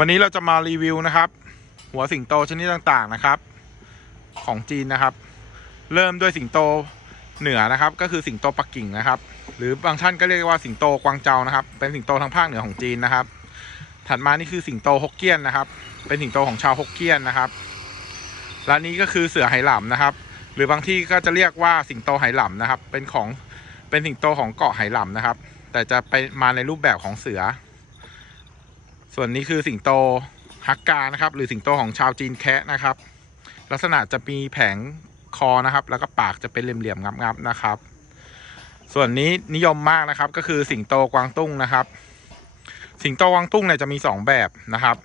วันนี้เราจะมารีวิวนะครับ หัวสิงโตชนิดต่างๆนะครับ ของจีนนะครับ เริ่มด้วยสิงโตเหนือนะครับ ก็คือสิงโตปักกิ่งนะครับ หรือบางท่านก็เรียกว่าสิงโตกวางเจานะครับ เป็นสิงโตทางภาคเหนือของจีนนะครับ ถัดมานี่คือสิงโตฮกเกี้ยนนะครับ เป็นสิงโตของชาวฮกเกี้ยนนะครับและนี้ก็คือเสือไหหลำนะครับ หรือบางที่ก็จะเรียกว่าสิงโตไหหลำนะครับ เป็นของเป็นสิงโตของเกาะไหหลำนะครับ แต่จะไปมาในรูปแบบของเสือ ส่วนนี้คือสิงโตฮักกานะครับ หรือสิงโตของชาวจีนแคะนะครับ ลักษณะจะมีแผงคอนะครับ แล้วก็ปากจะเป็นเหลี่ยมๆงับๆนะครับ ส่วนนี้นิยมมากนะครับก็คือสิงโตกวางตุ้งนะครับ สิงโตกวางตุ้งเนี่ยจะมีสองแบบนะครับ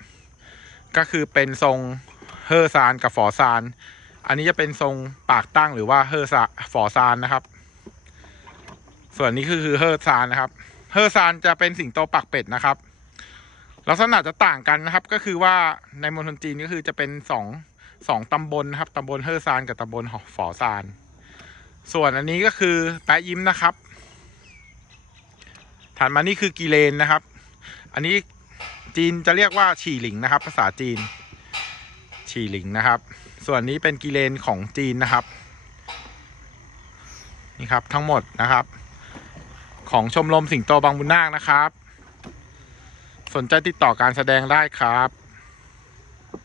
ก็คือเป็นทรงเฮอซานกับฝอซาน อันนี้จะเป็นทรงปากตั้งหรือว่าเฮอซาฝอซานนะครับ ส่วนนี้คือคือเฮอซานนะครับ เฮอซานจะเป็นสิงโตปากเป็ดนะครับ ลักษณะจะต่างกันนะครับ ก็คือว่าในมณฑลจีนก็คือจะเป็นสองสองตำบลนะครับตำบลเฮอซานกับตำบลฝอซาน ส่วนอันนี้ก็คือแปะยิ้มนะครับถัดมานี่คือกีเลนนะครับ อันนี้จีนจะเรียกว่าฉี่หลิงนะครับ ภาษาจีน ฉี่หลิงนะครับ ส่วนนี้เป็นกีเลนของจีนนะครับ นี่ครับทั้งหมดนะครับ ของชมรมสิงโตบางบุญนาคนะครับ สนใจติดต่อการแสดงได้ครับ